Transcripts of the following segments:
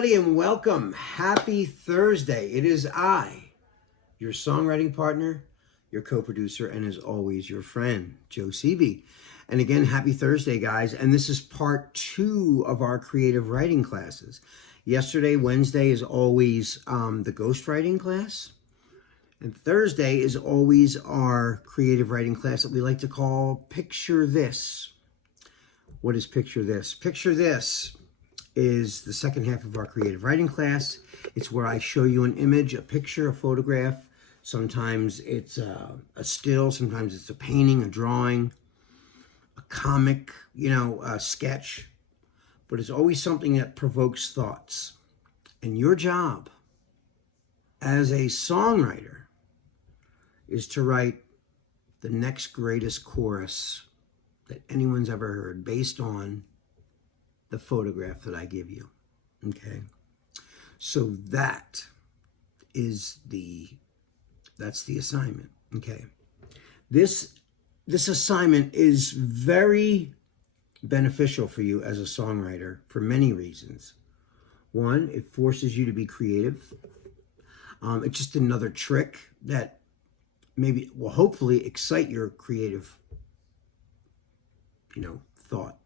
everybody, and welcome. Happy Thursday. It is I, your songwriting partner, your co-producer, and as always, your friend, Joe Seavey. And again, happy Thursday, guys. And this is part 2 of our creative writing classes. Yesterday, Wednesday, is always the ghostwriting class. And Thursday is always our creative writing class that we like to call Picture This. What is Picture This? Picture This is the second half of our creative writing class. It's where I show you an image, a picture, a photograph. Sometimes it's a still, sometimes it's a painting, a drawing, a comic, a sketch. But it's always something that provokes thoughts. And your job as a songwriter is to write the next greatest chorus that anyone's ever heard based on the photograph that I give you. Okay, so that's the assignment. Okay, this assignment is very beneficial for you as a songwriter for many reasons. One, it forces you to be creative. It's just another trick that maybe will hopefully excite your creative thought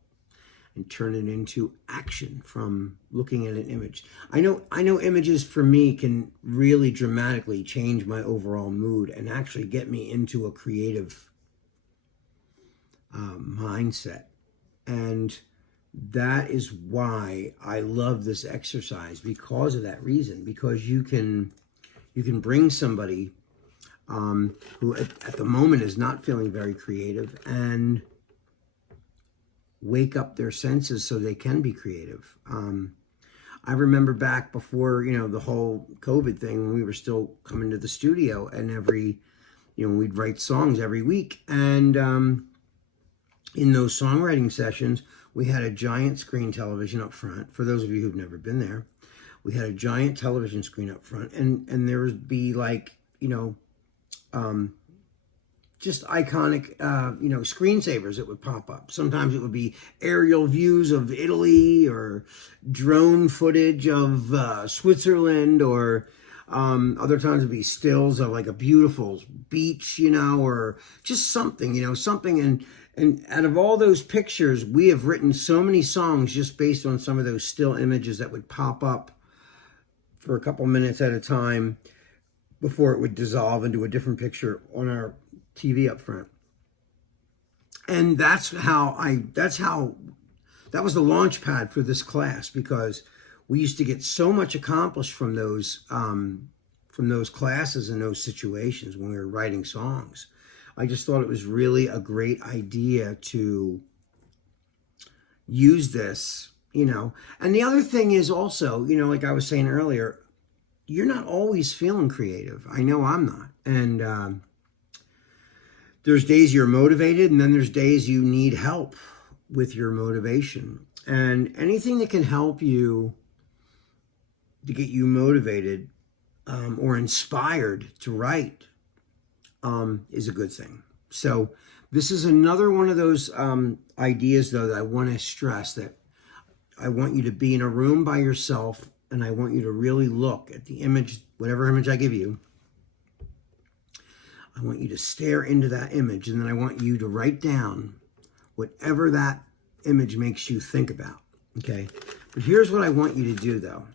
and turn it into action from looking at an image. I know images for me can really dramatically change my overall mood and actually get me into a creative mindset. And that is why I love this exercise, because of that reason, because you can bring somebody who at the moment is not feeling very creative and wake up their senses so they can be creative. I remember back before, the whole COVID thing, when we were still coming to the studio and we'd write songs every week. And in those songwriting sessions, we had a giant screen television up front. For those of you who've never been there, we had a giant television screen up front, and there would be just iconic, screensavers that would pop up. Sometimes it would be aerial views of Italy or drone footage of Switzerland, or other times it would be stills of like a beautiful beach, or just something, something. And out of all those pictures, we have written so many songs just based on some of those still images that would pop up for a couple minutes at a time before it would dissolve into a different picture on our TV up front. And that was the launch pad for this class, because we used to get so much accomplished from those classes and those situations when we were writing songs. I just thought it was really a great idea to use this, And the other thing is also, like I was saying earlier, you're not always feeling creative. I know I'm not. And there's days you're motivated, and then there's days you need help with your motivation. And anything that can help you to get you motivated or inspired to write is a good thing. So this is another one of those ideas, though, that I want to stress, that I want you to be in a room by yourself, and I want you to really look at the image, whatever image I give you. I want you to stare into that image, and then I want you to write down whatever that image makes you think about, okay? But here's what I want you to do, though.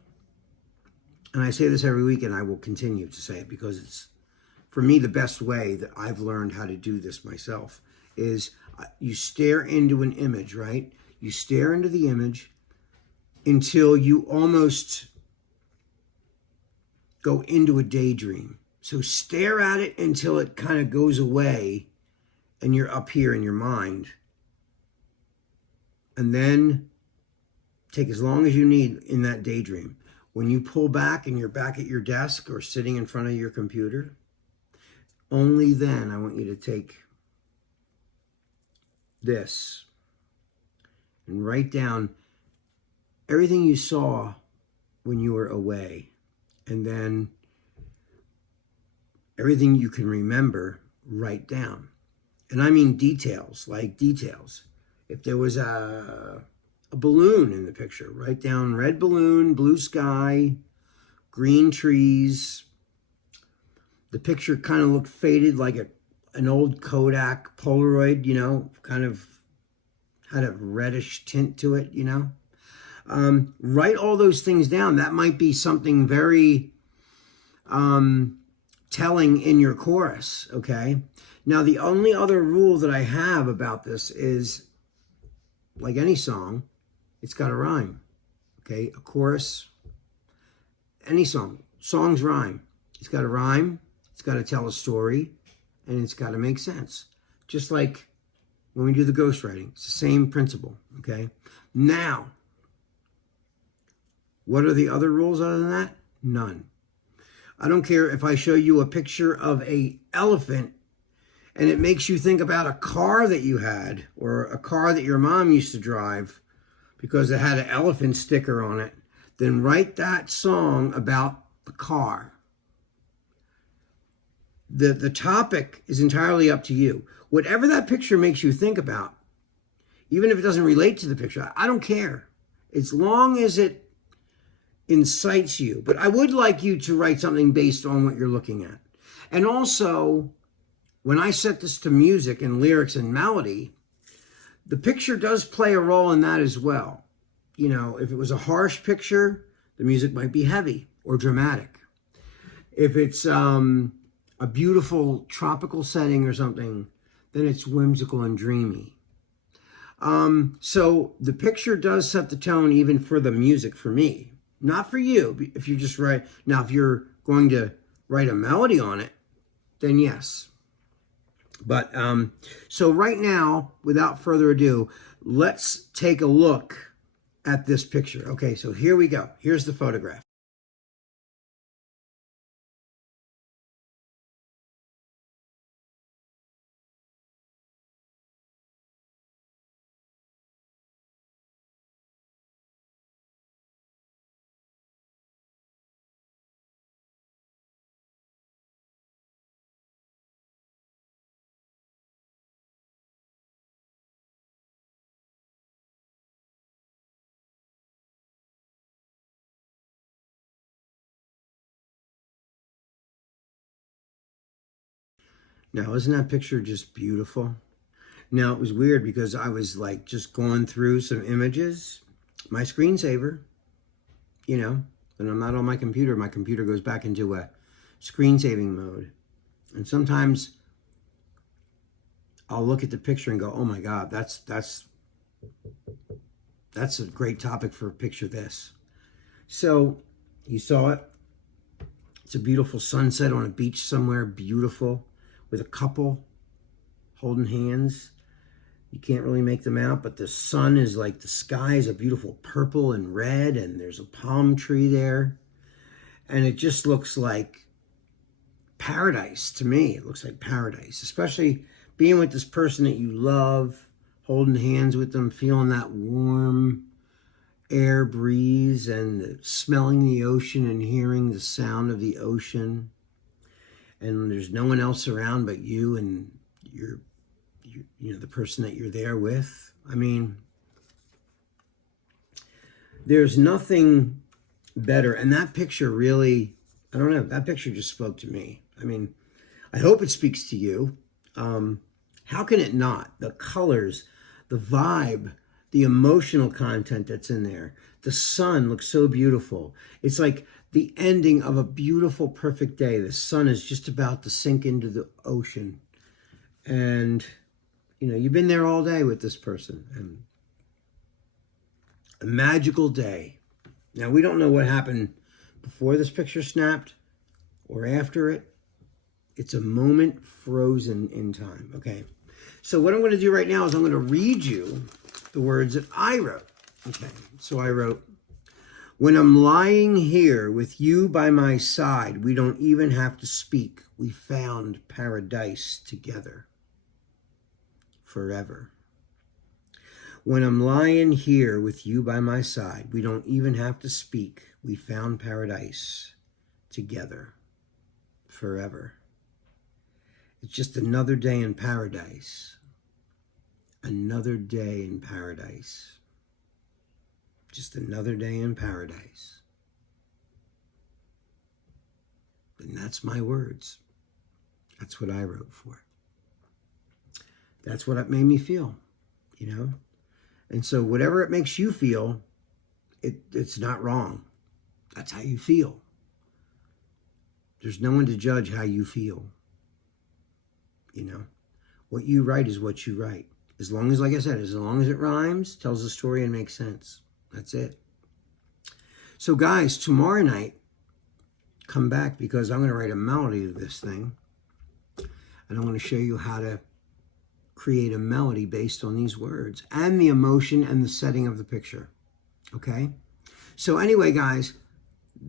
And I say this every week, and I will continue to say it, because it's, for me, the best way that I've learned how to do this myself is you stare into an image, right? You stare into the image until you almost go into a daydream. So stare at it until it kind of goes away and you're up here in your mind. And then take as long as you need in that daydream. When you pull back and you're back at your desk or sitting in front of your computer, only then I want you to take this and write down everything you saw when you were away. And then everything you can remember, write down. And I mean details, like details. If there was a a balloon in the picture. Write down red balloon, blue sky, green trees. The picture kind of looked faded like an old Kodak Polaroid, you know, kind of had a reddish tint to it, you know. Write all those things down. That might be something very telling in your chorus, okay? Now, the only other rule that I have about this is, like any song, it's got to rhyme, okay? A chorus, any song, songs rhyme. It's got to rhyme, it's got to tell a story, and it's got to make sense. Just like when we do the ghostwriting, it's the same principle, okay? Now, what are the other rules other than that? None. I don't care if I show you a picture of an elephant and it makes you think about a car that you had or a car that your mom used to drive because it had an elephant sticker on it, then write that song about the car. The topic is entirely up to you. Whatever that picture makes you think about, even if it doesn't relate to the picture, I don't care. As long as it incites you. But I would like you to write something based on what you're looking at. And also, when I set this to music and lyrics and melody, the picture does play a role in that as well. You know, if it was a harsh picture, the music might be heavy or dramatic. If it's a beautiful tropical setting or something, then it's whimsical and dreamy. So the picture does set the tone even for the music for me. Not for you, if you just write. Now, if you're going to write a melody on it, then yes. But so right now, without further ado, let's take a look at this picture. Okay, so here we go. Here's the photograph. Now, isn't that picture just beautiful? Now, it was weird because I was like just going through some images. My screensaver, you know, when I'm not on my computer goes back into a screen saving mode. And sometimes I'll look at the picture and go, oh my God, that's a great topic for picture this. So you saw it. It's a beautiful sunset on a beach somewhere, beautiful, with a couple holding hands. You can't really make them out, but the sun is like, the sky is a beautiful purple and red, and there's a palm tree there. And it just looks like paradise to me. It looks like paradise, especially being with this person that you love, holding hands with them, feeling that warm air breeze and smelling the ocean and hearing the sound of the ocean. And there's no one else around but you and you know, the person that you're there with. I mean, there's nothing better. And that picture really, I don't know, that picture just spoke to me. I mean, I hope it speaks to you. How can it not? The colors, the vibe, the emotional content that's in there. The sun looks so beautiful. It's like the ending of a beautiful, perfect day. The sun is just about to sink into the ocean. And, you know, you've been there all day with this person. And a magical day. Now, we don't know what happened before this picture snapped or after it. It's a moment frozen in time, okay? So what I'm going to do right now is I'm going to read you the words that I wrote. Okay, so I wrote, when I'm lying here with you by my side, we don't even have to speak. We found paradise together forever. When I'm lying here with you by my side, we don't even have to speak. We found paradise together forever. It's just another day in paradise. Another day in paradise. Just another day in paradise. And that's my words. That's what I wrote for it. That's what it made me feel, you know? And so whatever it makes you feel, it's not wrong. That's how you feel. There's no one to judge how you feel. You know? What you write is what you write. As long as, like I said, as long as it rhymes, tells a story, and makes sense. That's it. So guys, tomorrow night, come back because I'm going to write a melody of this thing. And I'm going to show you how to create a melody based on these words and the emotion and the setting of the picture. Okay? So anyway, guys,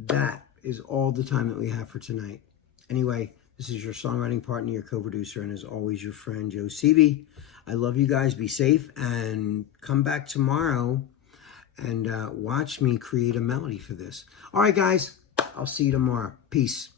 that is all the time that we have for tonight. Anyway, this is your songwriting partner, your co-producer, and as always, your friend, Joe Seavey. I love you guys. Be safe and come back tomorrow and watch me create a melody for this. All right, guys. I'll see you tomorrow. Peace.